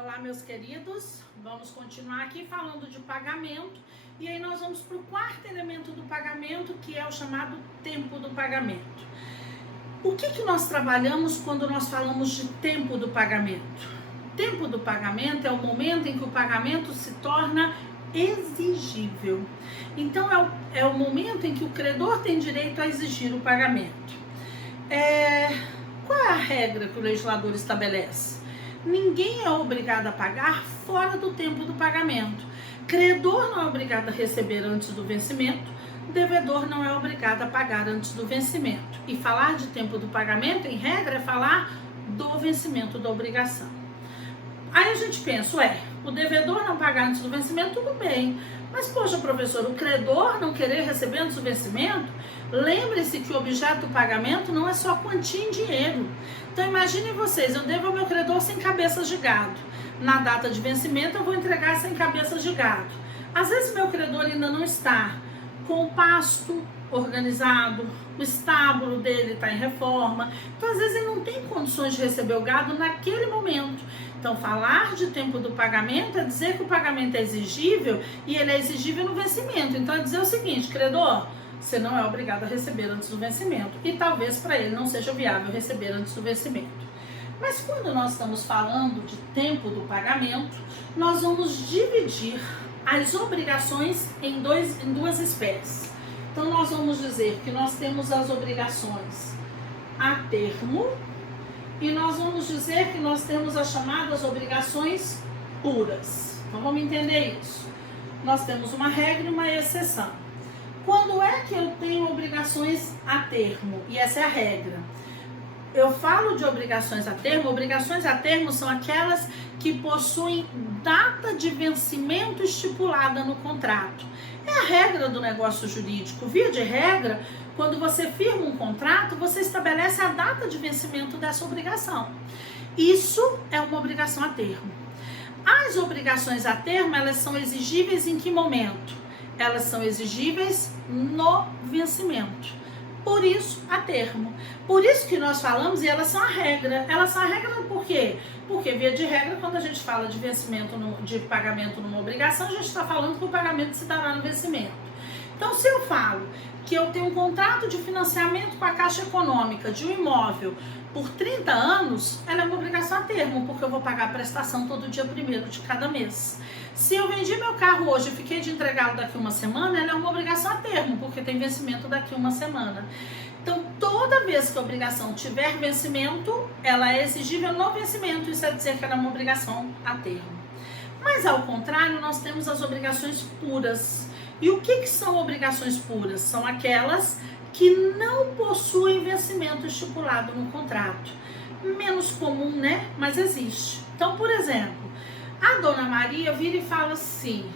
Olá, meus queridos, vamos continuar aqui falando de pagamento e aí nós vamos para o quarto elemento do pagamento, que é o chamado tempo do pagamento. O que nós trabalhamos quando nós falamos de tempo do pagamento? Tempo do pagamento é o momento em que o pagamento se torna exigível. Então é o momento em que o credor tem direito a exigir o pagamento. Qual é a regra que o legislador estabelece? Ninguém é obrigado a pagar fora do tempo do pagamento. Credor não é obrigado a receber antes do vencimento, devedor não é obrigado a pagar antes do vencimento. E falar de tempo do pagamento, em regra, é falar do vencimento da obrigação. Aí a gente pensa, o devedor não pagar antes do vencimento, tudo bem. Mas, poxa, professor, o credor não querer receber antes do vencimento? Lembre-se que o objeto do pagamento não é só quantia em dinheiro. Então, imaginem vocês, eu devo ao meu credor 100 cabeças de gado. Na data de vencimento, eu vou entregar 100 cabeças de gado. Às vezes, meu credor ainda não está com o pasto organizado, o estábulo dele está em reforma. Então, às vezes, ele não tem condições de receber o gado naquele momento. Então, falar de tempo do pagamento é dizer que o pagamento é exigível e ele é exigível no vencimento. Então, é dizer o seguinte, credor, você não é obrigado a receber antes do vencimento e talvez para ele não seja viável receber antes do vencimento. Mas quando nós estamos falando de tempo do pagamento, nós vamos dividir as obrigações em duas espécies. Então, nós vamos dizer que nós temos as obrigações a termo e nós vamos dizer que nós temos as chamadas obrigações puras. Então, vamos entender isso. Nós temos uma regra e uma exceção. Quando é que eu tenho obrigações a termo? E essa é a regra. Eu falo de obrigações a termo são aquelas que possuem data de vencimento estipulada no contrato. É a regra do negócio jurídico. Via de regra, quando você firma um contrato, você estabelece a data de vencimento dessa obrigação. Isso é uma obrigação a termo. As obrigações a termo, elas são exigíveis em que momento? Elas são exigíveis no vencimento. Por isso, a termo. Por isso que nós falamos, e elas são a regra. Elas são a regra por quê? Porque, via de regra, quando a gente fala de vencimento, de pagamento numa obrigação, a gente está falando que o pagamento se dará no vencimento. Então, se eu falo que eu tenho um contrato de financiamento com a Caixa Econômica de um imóvel por 30 anos, ela é uma obrigação a termo, porque eu vou pagar a prestação todo dia 1º de cada mês. Se eu vendi meu carro hoje e fiquei de entregá-lo daqui uma semana, ela é uma obrigação a termo, porque tem vencimento daqui uma semana. Então, toda vez que a obrigação tiver vencimento, ela é exigível no vencimento, isso é dizer que ela é uma obrigação a termo. Mas, ao contrário, nós temos as obrigações puras. E o que são obrigações puras? São aquelas que não possuem vencimento estipulado no contrato. Menos comum, né? Mas existe. Então, por exemplo, a Dona Maria vira e fala assim,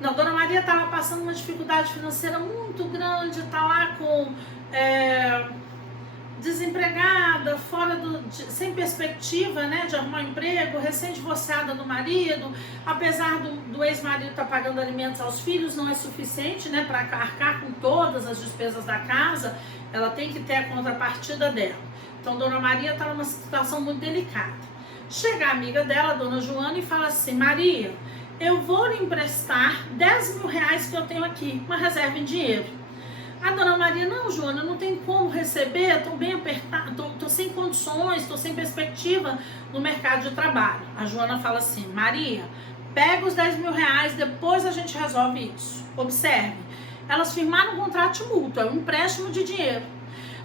Dona Maria estava passando uma dificuldade financeira muito grande, está lá com desempregada, sem perspectiva, né, de arrumar um emprego, recém-divorciada do marido, apesar do ex-marido estar pagando alimentos aos filhos, não é suficiente, né, para arcar com todas as despesas da casa, ela tem que ter a contrapartida dela. Então, Dona Maria está numa situação muito delicada. Chega a amiga dela, Dona Joana, e fala assim, Maria, eu vou lhe emprestar 10 mil reais que eu tenho aqui, uma reserva em dinheiro. A Dona Maria, não, Joana, não tem como receber, estou bem apertada, estou sem condições, estou sem perspectiva no mercado de trabalho. A Joana fala assim, Maria, pega os 10 mil reais, depois a gente resolve isso. Observe, elas firmaram um contrato de mútuo, é um empréstimo de dinheiro.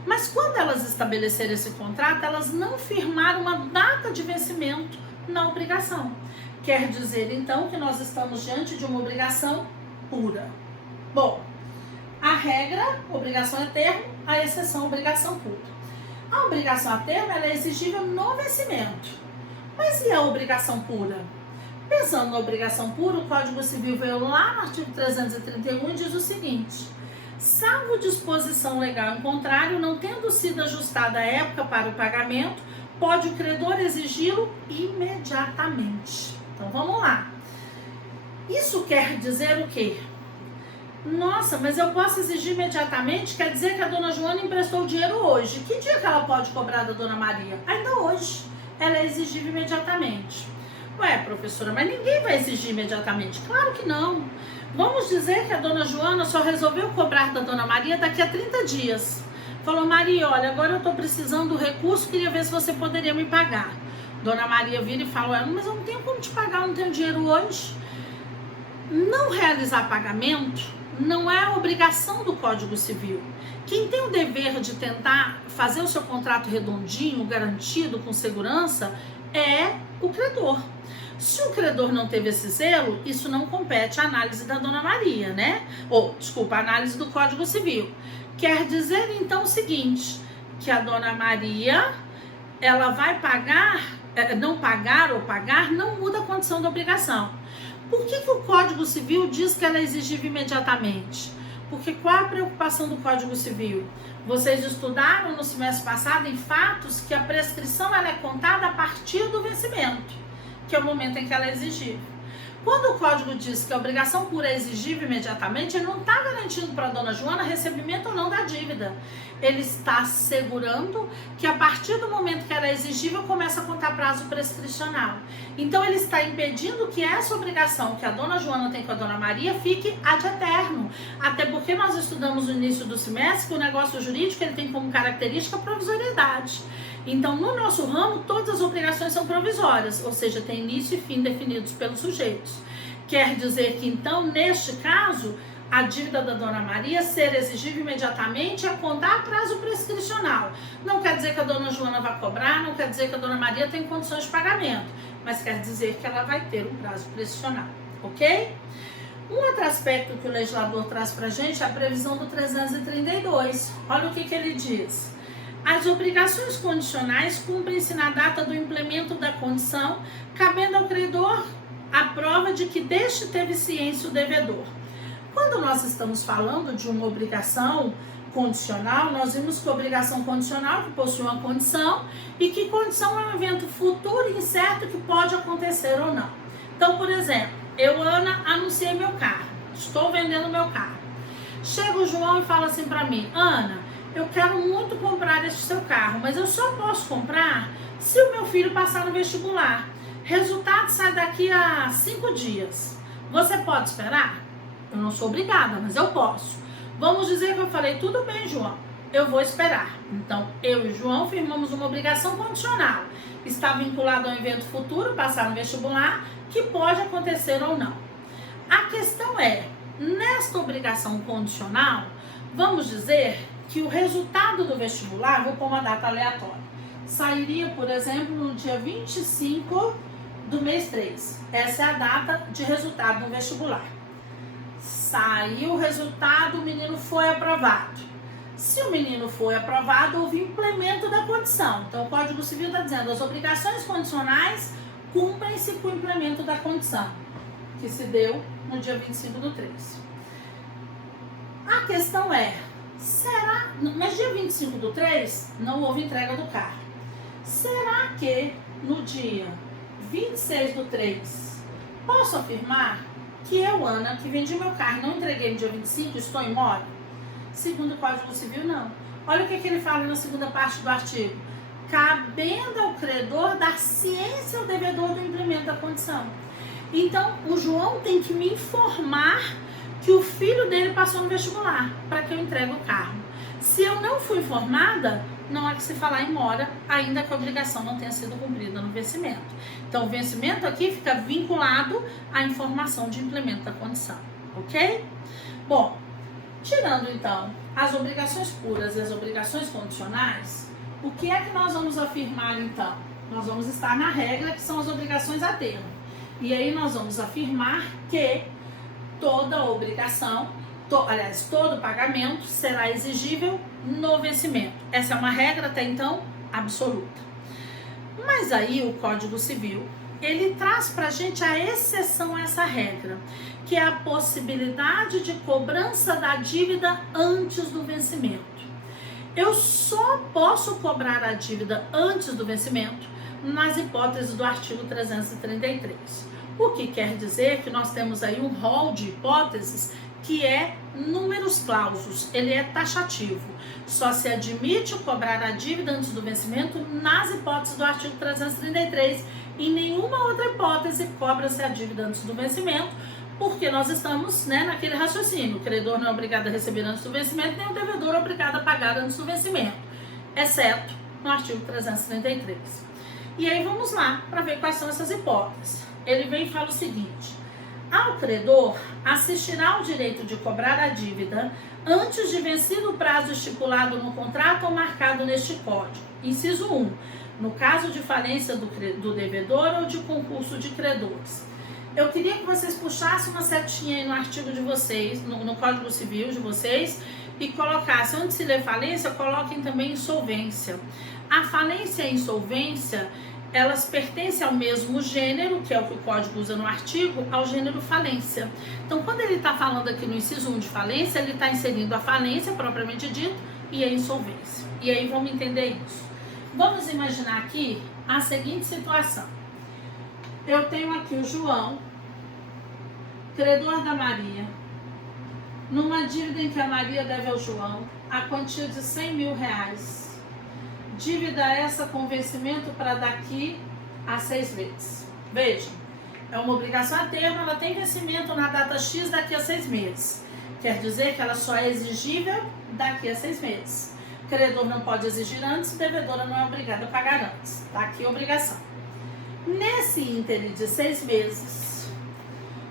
Mas quando elas estabeleceram esse contrato, elas não firmaram uma data de vencimento na obrigação. Quer dizer, então, que nós estamos diante de uma obrigação pura. Bom, a regra, obrigação a termo, a exceção, obrigação pura. A obrigação a termo, ela é exigível no vencimento. Mas e a obrigação pura? Pensando na obrigação pura, o Código Civil veio lá no artigo 331 e diz o seguinte, salvo disposição legal em contrário, não tendo sido ajustada a época para o pagamento, pode o credor exigi-lo imediatamente. Então, vamos lá. Isso quer dizer o quê? Nossa, mas eu posso exigir imediatamente? Quer dizer que a Dona Joana emprestou o dinheiro hoje. Que dia que ela pode cobrar da Dona Maria? Ainda hoje. Ela é exigível imediatamente. Ué, professora, mas ninguém vai exigir imediatamente. Claro que não. Vamos dizer que a dona Joana só resolveu cobrar da dona Maria daqui a 30 dias. Falou, Maria, olha, agora eu estou precisando do recurso, queria ver se você poderia me pagar. Dona Maria vira e fala, mas eu não tenho como te pagar, eu não tenho dinheiro hoje. Não realizar pagamento não é obrigação do Código Civil. Quem tem o dever de tentar fazer o seu contrato redondinho, garantido, com segurança, é o credor. Se o credor não teve esse zelo, isso não compete à análise da dona Maria, né? A análise do Código Civil. Quer dizer, então, o seguinte, que a dona Maria, ela vai pagar, não pagar ou pagar, não muda a condição da obrigação. Por que o Código Civil diz que ela é exigível imediatamente? Porque qual a preocupação do Código Civil? Vocês estudaram no semestre passado em fatos que a prescrição ela é contada a partir do vencimento, que é o momento em que ela é exigível. Quando o Código diz que a obrigação pura é exigível imediatamente, ele não está garantindo para a dona Joana recebimento ou não da dívida. Ele está assegurando que a partir do momento que ela é exigível, começa a contar prazo prescricional. Então, ele está impedindo que essa obrigação que a dona Joana tem com a dona Maria fique ad eterno. Até porque nós estudamos no início do semestre que o negócio jurídico ele tem como característica a provisoriedade. Então, no nosso ramo, todas as obrigações são provisórias, ou seja, tem início e fim definidos pelos sujeitos. Quer dizer que, então, neste caso, a dívida da dona Maria ser exigível imediatamente é contar prazo prescricional. Não quer dizer que a dona Joana vai cobrar, não quer dizer que a dona Maria tem condições de pagamento, mas quer dizer que ela vai ter um prazo prescricional, ok? Um outro aspecto que o legislador traz para a gente é a previsão do 332. Olha o que ele diz. As obrigações condicionais cumprem-se na data do implemento da condição, cabendo ao credor a prova de que deste teve ciência o devedor. Quando nós estamos falando de uma obrigação condicional, nós vimos que obrigação condicional que possui uma condição e que condição é um evento futuro e incerto que pode acontecer ou não. Então, por exemplo, eu, Ana, anunciei meu carro, estou vendendo meu carro. Chega o João e fala assim para mim, Ana, eu quero muito comprar este seu carro, mas eu só posso comprar se o meu filho passar no vestibular. Resultado sai daqui a 5 dias. Você pode esperar? Eu não sou obrigada, mas eu posso. Vamos dizer que eu falei, tudo bem, João, eu vou esperar. Então, eu e o João firmamos uma obrigação condicional. Está vinculado a um evento futuro, passar no vestibular, que pode acontecer ou não. A questão é, nesta obrigação condicional, vamos dizer que o resultado do vestibular, vou pôr uma data aleatória, sairia, por exemplo, no dia 25 do mês 3. Essa é a data de resultado do vestibular. Saiu o resultado, o menino foi aprovado. Se o menino foi aprovado, houve implemento da condição. Então, o Código Civil está dizendo as obrigações condicionais cumprem-se com o implemento da condição, que se deu no dia 25 do 3. A questão é, mas dia 25 do 3 não houve entrega do carro. Será que no dia 26 do 3 posso afirmar que eu, Ana, que vendi meu carro e não entreguei no dia 25, estou imóvel? Segundo o Código Civil, não. Olha o que ele fala na segunda parte do artigo. Cabendo ao credor dar ciência ao devedor do implemento da condição. Então, o João tem que me informar que o filho dele passou no vestibular para que eu entregue o carro. Se eu não fui informada, não há que se falar em mora, ainda que a obrigação não tenha sido cumprida no vencimento. Então, o vencimento aqui fica vinculado à informação de implemento da condição, ok? Bom, tirando então as obrigações puras e as obrigações condicionais, o que é que nós vamos afirmar então? Nós vamos estar na regra que são as obrigações a termo. E aí nós vamos afirmar que toda obrigação, todo pagamento será exigível no vencimento. Essa é uma regra até então absoluta. Mas aí o Código Civil, ele traz pra gente a exceção a essa regra, que é a possibilidade de cobrança da dívida antes do vencimento. Eu só posso cobrar a dívida antes do vencimento nas hipóteses do artigo 333. O que quer dizer que nós temos aí um rol de hipóteses que é números clausus, ele é taxativo. Só se admite cobrar a dívida antes do vencimento nas hipóteses do artigo 333. Em nenhuma outra hipótese cobra-se a dívida antes do vencimento, porque nós estamos, naquele raciocínio. O credor não é obrigado a receber antes do vencimento, nem o devedor é obrigado a pagar antes do vencimento, exceto no artigo 333. E aí vamos lá para ver quais são essas hipóteses. Ele vem e fala o seguinte: ao credor assistirá ao direito de cobrar a dívida antes de vencido o prazo estipulado no contrato ou marcado neste código. Inciso 1. No caso de falência do devedor ou de concurso de credores. Eu queria que vocês puxassem uma setinha aí no artigo de vocês, no Código Civil de vocês, e colocassem, onde se lê falência, coloquem também insolvência. A falência e a insolvência, elas pertencem ao mesmo gênero, que é o que o código usa no artigo, ao gênero falência. Então, quando ele está falando aqui no inciso 1 de falência, ele está inserindo a falência, propriamente dito, e a insolvência. E aí vamos entender isso. Vamos imaginar aqui a seguinte situação. Eu tenho aqui o João, credor da Maria, numa dívida em que a Maria deve ao João a quantia de 100 mil reais. Dívida essa com vencimento para daqui a 6 meses. Vejam, é uma obrigação a termo, ela tem vencimento na data X daqui a 6 meses. Quer dizer que ela só é exigível daqui a 6 meses. O credor não pode exigir antes, a devedora não é obrigada a pagar antes. Está aqui a obrigação. Nesse íntere de 6 meses,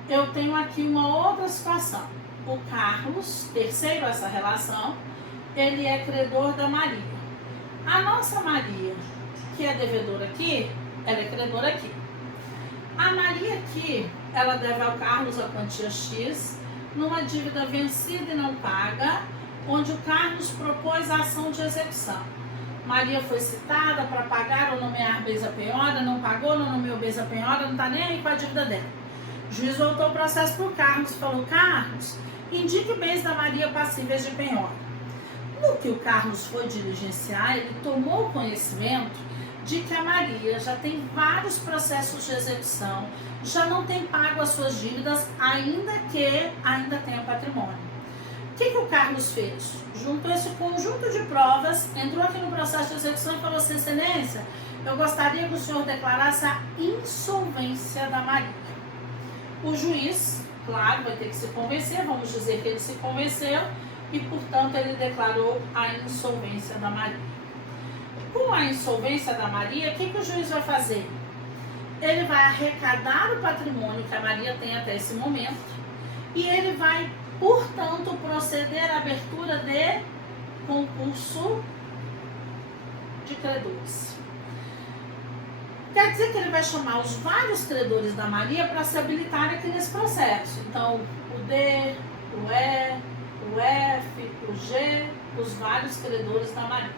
eu tenho aqui uma outra situação. O Carlos, terceiro essa relação, ele é credor da Maria. A nossa Maria, que é devedora aqui, ela é credora aqui. A Maria aqui, ela deve ao Carlos a quantia X, numa dívida vencida e não paga, onde o Carlos propôs a ação de execução. Maria foi citada para pagar ou nomear bens a penhora, não pagou, não nomeou bens a penhora, não está nem aí com a dívida dela. O juiz voltou o processo para o Carlos e falou: Carlos, indique bens da Maria passíveis de penhora. No que o Carlos foi diligenciar, ele tomou conhecimento de que a Maria já tem vários processos de execução, já não tem pago as suas dívidas, ainda tenha patrimônio. O que o Carlos fez? Juntou esse conjunto de provas, entrou aqui no processo de execução e falou assim: Excelência, eu gostaria que o senhor declarasse a insolvência da Maria. O juiz, claro, vai ter que se convencer, vamos dizer que ele se convenceu, e, portanto, ele declarou a insolvência da Maria. Com a insolvência da Maria, o que o juiz vai fazer? Ele vai arrecadar o patrimônio que a Maria tem até esse momento e ele vai, portanto, proceder à abertura de concurso de credores. Quer dizer que ele vai chamar os vários credores da Maria para se habilitarem aqui nesse processo. Então, o D, o E, o F, o G, os vários credores da Maria.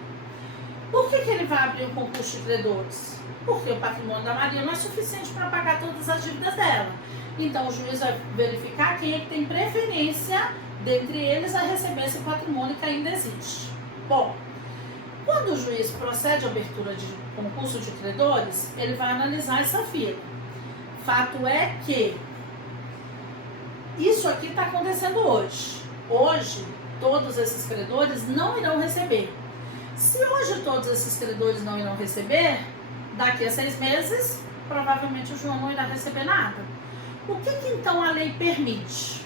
Por que ele vai abrir um concurso de credores? Porque o patrimônio da Maria não é suficiente para pagar todas as dívidas dela. Então, o juiz vai verificar quem é que tem preferência dentre eles a receber esse patrimônio que ainda existe. Bom, quando o juiz procede à abertura de concurso de credores, ele vai analisar essa fila. Fato é que isso aqui está acontecendo hoje. Hoje, todos esses credores não irão receber. Se hoje todos esses credores não irão receber, daqui a 6 meses, provavelmente o João não irá receber nada. O que então a lei permite?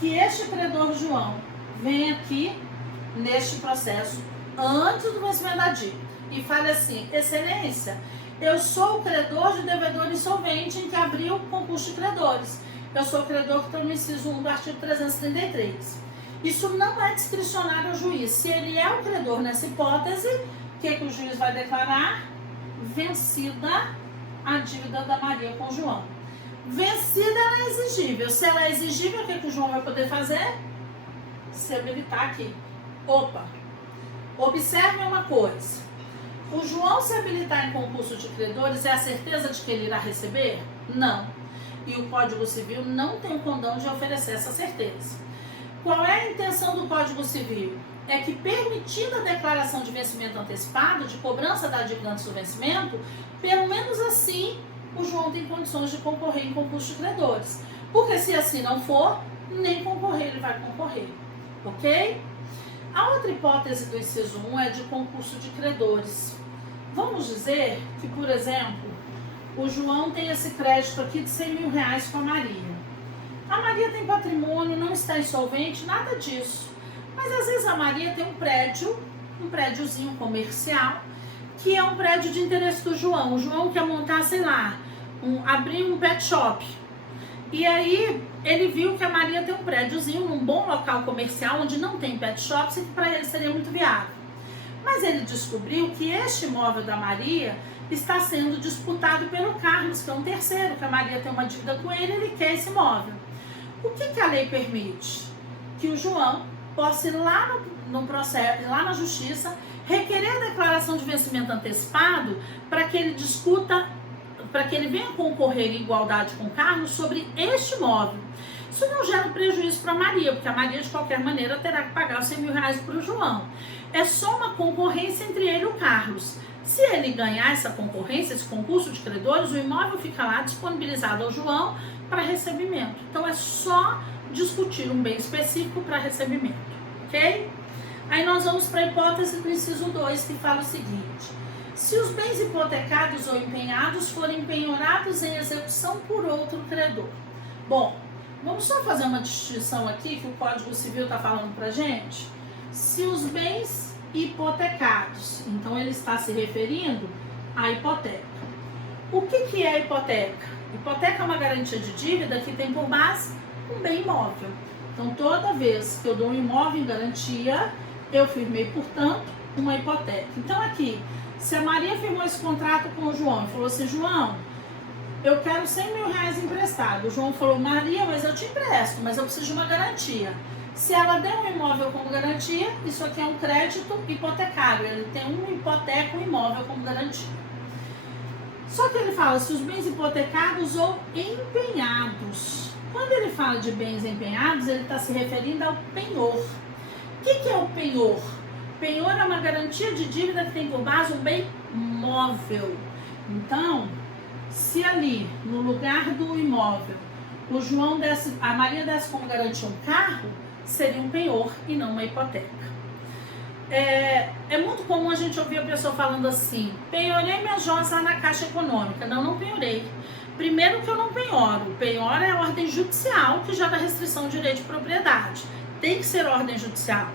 Que este credor João venha aqui neste processo antes do vencimento da dívida e fale assim: Excelência, eu sou o credor de devedor insolvente em que abriu o concurso de credores. Eu sou o credor que está no inciso 1 do artigo 333. Isso não é discricionário ao juiz. Se ele é o credor nessa hipótese, o que o juiz vai declarar? Vencida a dívida da Maria com o João. Vencida, ela é exigível. Se ela é exigível, o que o João vai poder fazer? Se habilitar aqui. Opa! Observe uma coisa. O João se habilitar em concurso de credores é a certeza de que ele irá receber? Não. E o Código Civil não tem o condão de oferecer essa certeza. Qual é a intenção do Código Civil? é que, permitida a declaração de vencimento antecipado, de cobrança da dívida antes do vencimento, pelo menos assim o João tem condições de concorrer em concurso de credores. Porque se assim não for, nem concorrer ele vai concorrer, ok? A outra hipótese do inciso 1 é de concurso de credores. Vamos dizer que, por exemplo, o João tem esse crédito aqui de 100 mil reais com a Maria. A Maria tem patrimônio, não está insolvente, nada disso. Mas às vezes a Maria tem um prédiozinho comercial, que é um prédio de interesse do João. O João quer montar, sei lá, abrir um pet shop. E aí ele viu que a Maria tem um prédiozinho num bom local comercial, onde não tem pet shops, e que para ele seria muito viável. Mas ele descobriu que este imóvel da Maria está sendo disputado pelo Carlos, que é um terceiro, que a Maria tem uma dívida com ele, ele quer esse imóvel. O que a lei permite? Que o João possa ir lá no processo, lá na justiça, requerer a declaração de vencimento antecipado para que ele discuta, para que ele venha concorrer em igualdade com o Carlos sobre este imóvel. Isso não gera prejuízo para a Maria, porque a Maria de qualquer maneira terá que pagar os 100 mil reais para o João. É só uma concorrência entre ele e o Carlos. Se ele ganhar essa concorrência, esse concurso de credores, o imóvel fica lá disponibilizado ao João para recebimento. Então é só discutir um bem específico para recebimento, ok? Aí nós vamos para a hipótese do inciso 2, que fala o seguinte: se os bens hipotecados ou empenhados forem penhorados em execução por outro credor. Bom, vamos só fazer uma distinção aqui que o Código Civil está falando para gente. Se os bens hipotecados, então ele está se referindo à hipoteca. O que é a hipoteca? Hipoteca é uma garantia de dívida que tem por base um bem imóvel. Então, toda vez que eu dou um imóvel em garantia, eu firmei, portanto, uma hipoteca. Então, aqui, se a Maria firmou esse contrato com o João e falou assim: João, eu quero 100 mil reais emprestado. O João falou: Maria, mas eu te empresto, mas eu preciso de uma garantia. Se ela der um imóvel como garantia, isso aqui é um crédito hipotecário. Ele tem hipoteca, um imóvel como garantia. Só que ele fala se os bens hipotecados ou empenhados. Quando ele fala de bens empenhados, ele está se referindo ao penhor. O que é o penhor? Penhor é uma garantia de dívida que tem por base um bem móvel. Então, se ali, no lugar do imóvel, o João desse, a Maria desse como garantia um carro, seria um penhor e não uma hipoteca. É muito comum a gente ouvir a pessoa falando assim: penhorei minhas joias lá na Caixa Econômica. Não penhorei. Primeiro que eu não penhoro. Penhora é a ordem judicial que gera restrição de direito de propriedade. Tem que ser ordem judicial.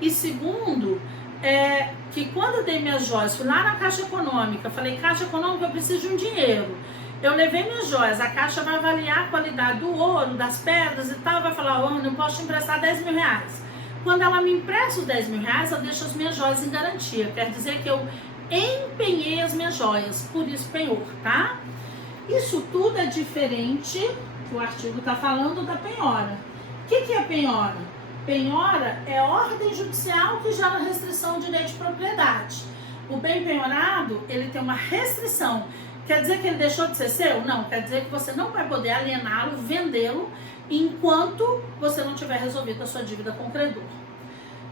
E segundo, que quando eu dei minhas joias, fui lá na Caixa Econômica, falei: Caixa Econômica, eu preciso de um dinheiro. Eu levei minhas joias, a Caixa vai avaliar a qualidade do ouro, das pedras e tal, vai falar: Ana, eu posso te emprestar 10 mil reais. Quando ela me empresta os 10 mil reais, eu deixo as minhas joias em garantia. Quer dizer que eu empenhei as minhas joias, por isso penhor, tá? Isso tudo é diferente, que o artigo está falando, da penhora. O que é penhora? Penhora é ordem judicial que gera restrição de direito de propriedade. O bem penhorado, ele tem uma restrição. Quer dizer que ele deixou de ser seu? Não, quer dizer que você não vai poder aliená-lo, vendê-lo, enquanto você não tiver resolvido a sua dívida com o credor.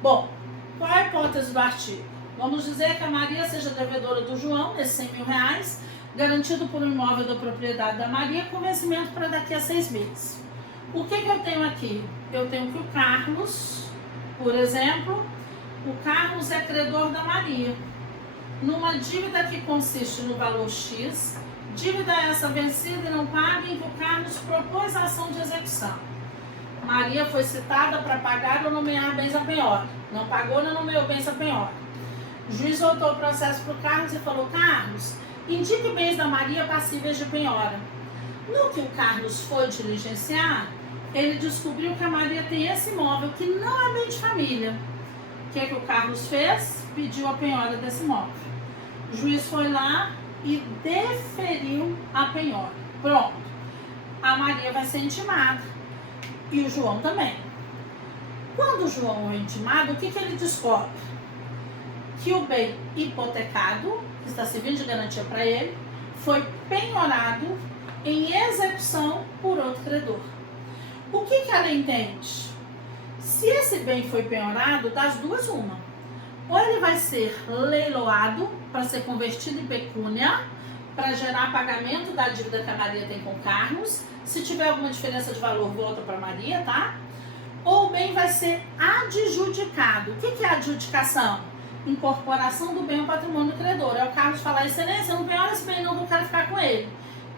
Bom, qual é a hipótese do artigo? Vamos dizer que a Maria seja devedora do João, esses 100 mil reais, garantido por um imóvel da propriedade da Maria, com vencimento para daqui a 6 meses. O que eu tenho aqui? Eu tenho que o Carlos, por exemplo, o Carlos é credor da Maria, numa dívida que consiste no valor X, dívida essa vencida e não paga, em que o Carlos propôs a ação de execução. Maria foi citada para pagar ou nomear bens a penhora. Não pagou, não nomeou bens a penhora. O juiz voltou o processo para o Carlos e falou: Carlos, indique bens da Maria passíveis de penhora. No que o Carlos foi diligenciar, ele descobriu que a Maria tem esse imóvel que não é bem de família. O que o Carlos fez? Pediu a penhora desse imóvel. O juiz foi lá e deferiu a penhora. Pronto. A Maria vai ser intimada. E o João também. Quando o João é intimado, o que ele descobre? Que o bem hipotecado, que está servindo de garantia para ele, foi penhorado em execução por outro credor. O que a lei entende? Se esse bem foi penhorado, das duas, uma. Ou ele vai ser leiloado para ser convertido em pecúnia, para gerar pagamento da dívida que a Maria tem com Carlos. Se tiver alguma diferença de valor, volta para Maria, tá? Ou o bem vai ser adjudicado. O que é adjudicação? Incorporação do bem ao patrimônio do credor. É o Carlos falar, excelência, eu não penhoro esse bem não, eu quero ficar com ele.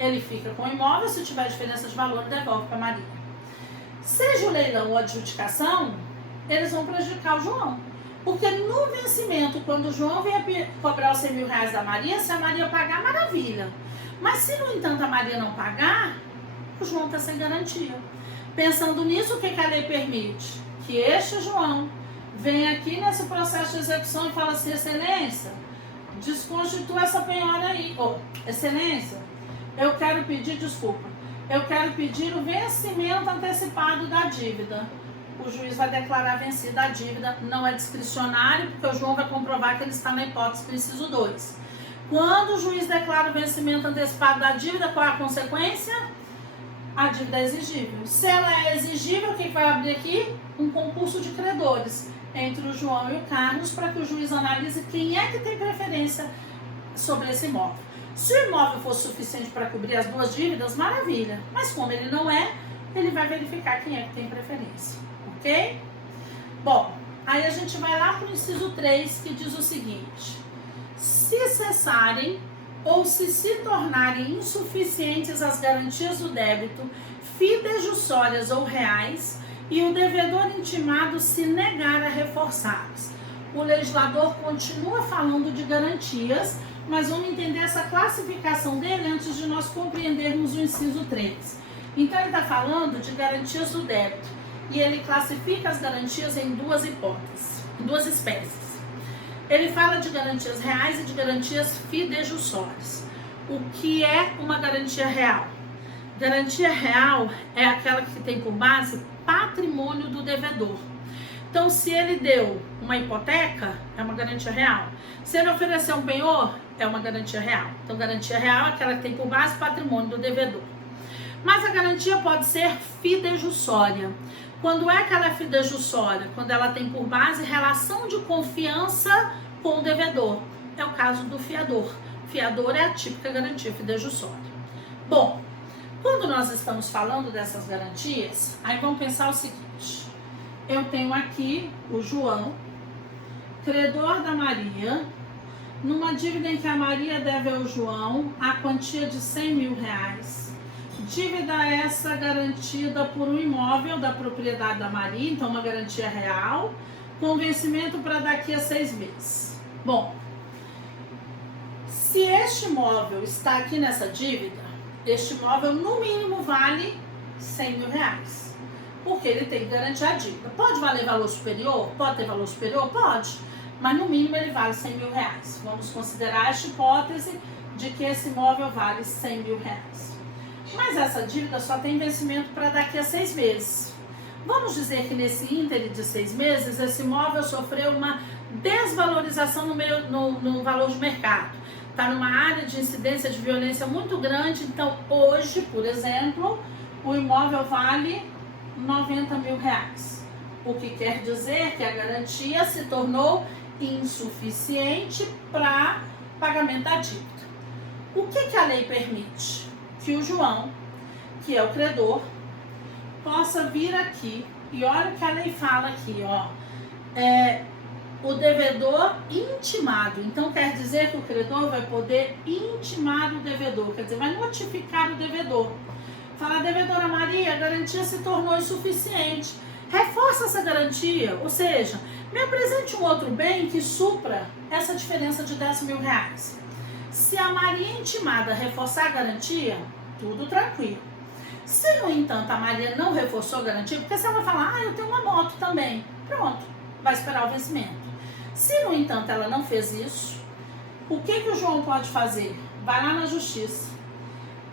Ele fica com o imóvel, se tiver diferença de valor, devolve para Maria. Seja o leilão ou a adjudicação, eles vão prejudicar o João. Porque no vencimento, quando o João vier cobrar os 100 mil reais da Maria, se a Maria pagar, maravilha. Mas se, no entanto, a Maria não pagar, o João está sem garantia. Pensando nisso, o que a lei permite? Que este João venha aqui nesse processo de execução e fala assim, excelência, desconstitua essa penhora aí. Excelência, eu quero pedir desculpa. Eu quero pedir o vencimento antecipado da dívida. O juiz vai declarar vencida a dívida, não é discricionário, porque o João vai comprovar que ele está na hipótese do inciso 2. Quando o juiz declara o vencimento antecipado da dívida, qual é a consequência? A dívida é exigível. Se ela é exigível, o que vai abrir aqui? Um concurso de credores entre o João e o Carlos, para que o juiz analise quem é que tem preferência sobre esse imóvel. Se o imóvel for suficiente para cobrir as duas dívidas, maravilha. Mas como ele não é, ele vai verificar quem é que tem preferência. Ok? Bom, aí a gente vai lá para o inciso 3, que diz o seguinte. Se cessarem ou se tornarem insuficientes as garantias do débito, fidejussórias ou reais, e o devedor intimado se negar a reforçá-los. O legislador continua falando de garantias, mas vamos entender essa classificação dele antes de nós compreendermos o inciso 3. Então ele está falando de garantias do débito e ele classifica as garantias em duas hipóteses, em duas espécies. Ele fala de garantias reais e de garantias fidejussórias. O que é uma garantia real? Garantia real é aquela que tem por base patrimônio do devedor. Então, se ele deu uma hipoteca, é uma garantia real. Se ele ofereceu um penhor, é uma garantia real. Então, garantia real é aquela que tem por base patrimônio do devedor. Mas a garantia pode ser fidejussória. Quando é que ela é fidejussória? Quando ela tem por base relação de confiança com o devedor. É o caso do fiador. Fiador é a típica garantia fidejussória. Bom, quando nós estamos falando dessas garantias, aí vamos pensar o seguinte. Eu tenho aqui o João, credor da Maria, numa dívida em que a Maria deve ao João a quantia de 100 mil reais. Dívida essa garantida por um imóvel da propriedade da Maria, então uma garantia real, com vencimento para daqui a 6 meses. Bom, se este imóvel está aqui nessa dívida, este imóvel no mínimo vale 100 mil reais. Porque ele tem que garantir a dívida. Pode valer valor superior? Pode ter valor superior? Pode. Mas no mínimo ele vale 100 mil reais. Vamos considerar esta hipótese de que esse imóvel vale 100 mil reais. Mas essa dívida só tem vencimento para daqui a 6 meses. Vamos dizer que nesse íntere de 6 meses, esse imóvel sofreu uma desvalorização no valor de mercado. Está numa área de incidência de violência muito grande. Então hoje, por exemplo, o imóvel vale 90 mil reais. O que quer dizer que a garantia se tornou insuficiente para pagamento da dívida. O que a lei permite? Que o João, que é o credor, possa vir aqui, e olha o que a lei fala aqui, ó, o devedor intimado. Então quer dizer que o credor vai poder intimar o devedor, quer dizer, vai notificar o devedor. Falar, devedora Maria, a garantia se tornou insuficiente. Reforça essa garantia, ou seja, me apresente um outro bem que supra essa diferença de 10 mil reais. Se a Maria intimada reforçar a garantia, tudo tranquilo. Se, no entanto, a Maria não reforçou a garantia, porque você vai falar, eu tenho uma moto também. Pronto, vai esperar o vencimento. Se, no entanto, ela não fez isso, o que o João pode fazer? Vai lá na justiça.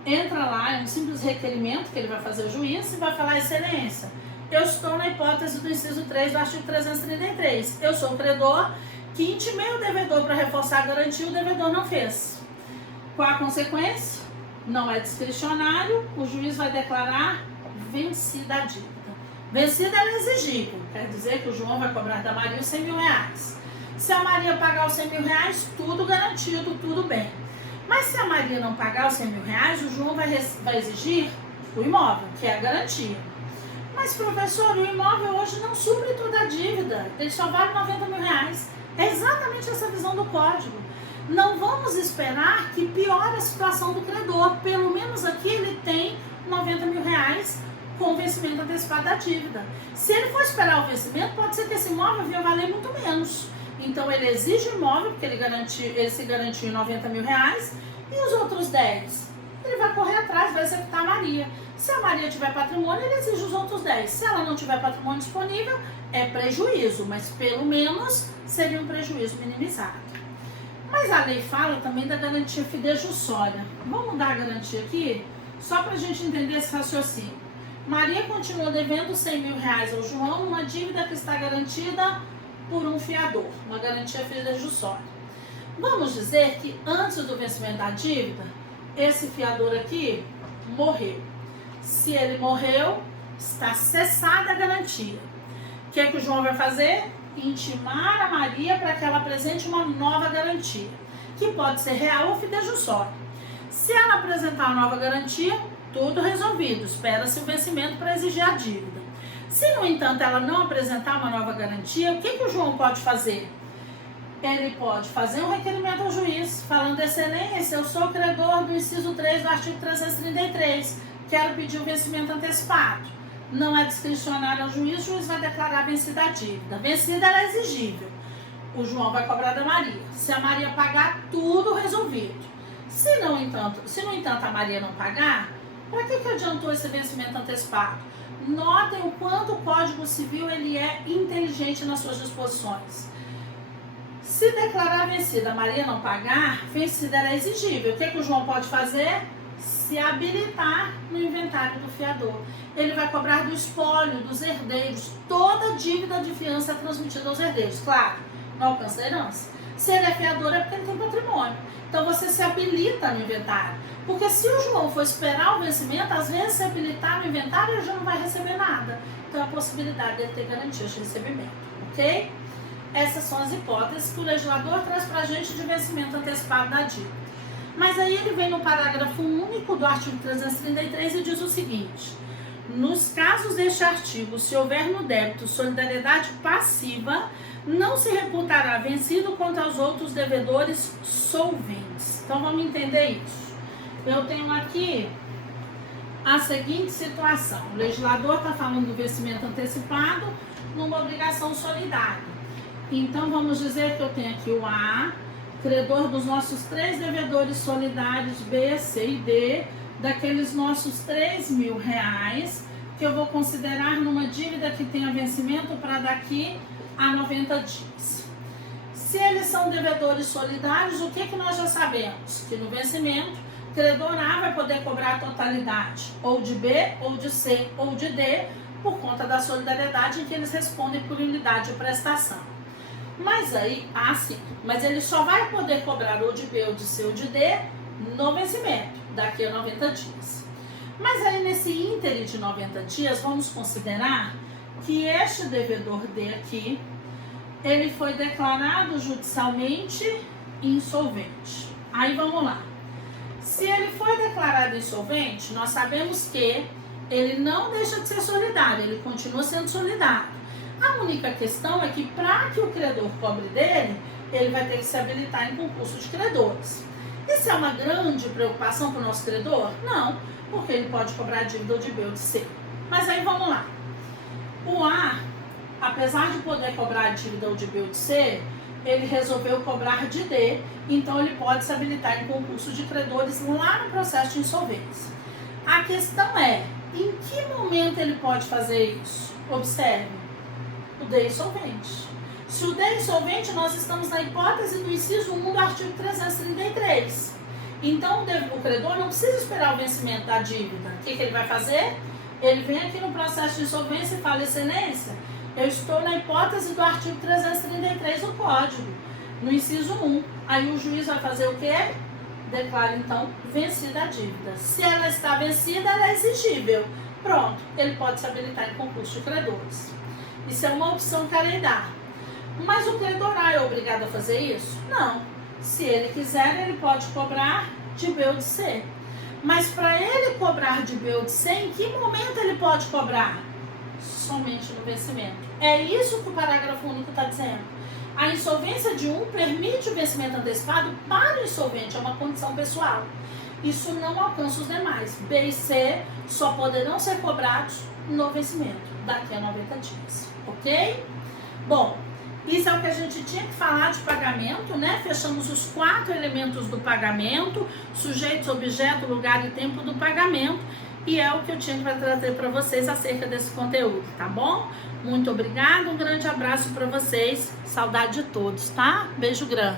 Entra lá, é um simples requerimento que ele vai fazer ao juiz e vai falar, excelência, eu estou na hipótese do inciso 3 do artigo 333. Eu sou o credor que intimei o devedor para reforçar a garantia e o devedor não fez. Qual a consequência? Não é discricionário, o juiz vai declarar vencida a dívida. Vencida ela é exigível, quer dizer que o João vai cobrar da Maria os 100 mil reais. Se a Maria pagar os 100 mil reais, tudo garantido, tudo bem. Mas se a Maria não pagar os 100 mil reais, o João vai exigir o imóvel, que é a garantia. Mas, professor, o imóvel hoje não supre toda a dívida, ele só vale 90 mil reais. É exatamente essa visão do código. Não vamos esperar que piore a situação do credor. Pelo menos aqui ele tem 90 mil reais com o vencimento antecipado da dívida. Se ele for esperar o vencimento, pode ser que esse imóvel venha valer muito menos. Então ele exige o imóvel, porque ele se garantiu em 90 mil reais, e os outros 10? Ele vai correr atrás, vai executar a Maria. Se a Maria tiver patrimônio, ele exige os outros 10. Se ela não tiver patrimônio disponível, é prejuízo, mas pelo menos seria um prejuízo minimizado. Mas a lei fala também da garantia fidejussória. Vamos dar a garantia aqui, só para a gente entender esse raciocínio. Maria continua devendo 100 mil reais ao João numa dívida que está garantida por um fiador, uma garantia fidejussória. Vamos dizer que antes do vencimento da dívida, esse fiador aqui morreu. Se ele morreu, está cessada a garantia. O que é que o João vai fazer? Intimar a Maria para que ela apresente uma nova garantia, que pode ser real ou fidejussória. Se ela apresentar uma nova garantia, tudo resolvido, espera-se o vencimento para exigir a dívida. Se, no entanto, ela não apresentar uma nova garantia, o que o João pode fazer? Ele pode fazer um requerimento ao juiz, falando: excelência, eu sou credor do inciso 3 do artigo 333, quero pedir o vencimento antecipado. Não é discricionário ao juiz, o juiz vai declarar vencida a dívida. Vencida ela é exigível. O João vai cobrar da Maria. Se a Maria pagar, tudo resolvido. Se, no entanto, a Maria não pagar, para que adiantou esse vencimento antecipado? Notem o quanto o Código Civil ele é inteligente nas suas disposições. Se declarar vencida, a Maria não pagar, vencida ela é exigível. O que o João pode fazer? Se habilitar no inventário do fiador. Ele vai cobrar do espólio, dos herdeiros. Toda dívida de fiança é transmitida aos herdeiros. Claro, não alcança a herança. Se ele é fiador é porque ele tem patrimônio. Então você se habilita no inventário. Porque se o João for esperar o vencimento, às vezes se habilitar no inventário, ele já não vai receber nada. Então a possibilidade de ele ter garantias de recebimento. Ok? Essas são as hipóteses que o legislador traz para a gente de vencimento antecipado da dívida. Mas aí ele vem no parágrafo único do artigo 333 e diz o seguinte: nos casos deste artigo, se houver no débito solidariedade passiva, não se reputará vencido quanto aos outros devedores solventes. Então vamos entender isso. Eu tenho aqui a seguinte situação: o legislador está falando do vencimento antecipado numa obrigação solidária. Então vamos dizer que eu tenho aqui o A, credor dos nossos 3 devedores solidários B, C e D, daqueles nossos 3 mil reais, que eu vou considerar numa dívida que tenha vencimento para daqui a 90 dias. Se eles são devedores solidários, o que nós já sabemos? Que no vencimento, credor A vai poder cobrar a totalidade, ou de B, ou de C, ou de D, por conta da solidariedade em que eles respondem por unidade de prestação. Mas aí, mas ele só vai poder cobrar ou de B, ou de C, ou de D no vencimento, daqui a 90 dias. Mas aí nesse ínterim de 90 dias, vamos considerar que este devedor D aqui, ele foi declarado judicialmente insolvente. Aí vamos lá. Se ele foi declarado insolvente, nós sabemos que ele não deixa de ser solidário, ele continua sendo solidário. A única questão é que para que o credor cobre dele, ele vai ter que se habilitar em concurso de credores. Isso é uma grande preocupação para o nosso credor? Não, porque ele pode cobrar dívida ou de B ou de C. Mas aí vamos lá. O A, apesar de poder cobrar dívida ou de B ou de C, ele resolveu cobrar de D, então ele pode se habilitar em concurso de credores lá no processo de insolvência. A questão é, em que momento ele pode fazer isso? Observe. O D insolvente. Se o D é insolvente, nós estamos na hipótese do inciso 1 do artigo 333. Então, o credor não precisa esperar o vencimento da dívida. O que ele vai fazer? Ele vem aqui no processo de insolvência e fala: excelência, eu estou na hipótese do artigo 333 do Código, no inciso 1. Aí o juiz vai fazer o quê? Declara, então, vencida a dívida. Se ela está vencida, ela é exigível. pronto, ele pode se habilitar em concurso de credores. Isso é uma opção que a lei dá. Mas o credor A é obrigado a fazer isso? Não. Se ele quiser, ele pode cobrar de B ou de C. Mas para ele cobrar de B ou de C, em que momento ele pode cobrar? Somente no vencimento. É isso que o parágrafo único está dizendo. A insolvência de um permite o vencimento antecipado para o insolvente, é uma condição pessoal. Isso não alcança os demais. B e C só poderão ser cobrados no vencimento, daqui a 90 dias. Ok? Bom, isso é o que a gente tinha que falar de pagamento, né? Fechamos os 4 elementos do pagamento: sujeitos, objeto, lugar e tempo do pagamento. E é o que eu tinha para trazer para vocês acerca desse conteúdo, tá bom? Muito obrigada, um grande abraço para vocês. Saudade de todos, tá? Beijo grande.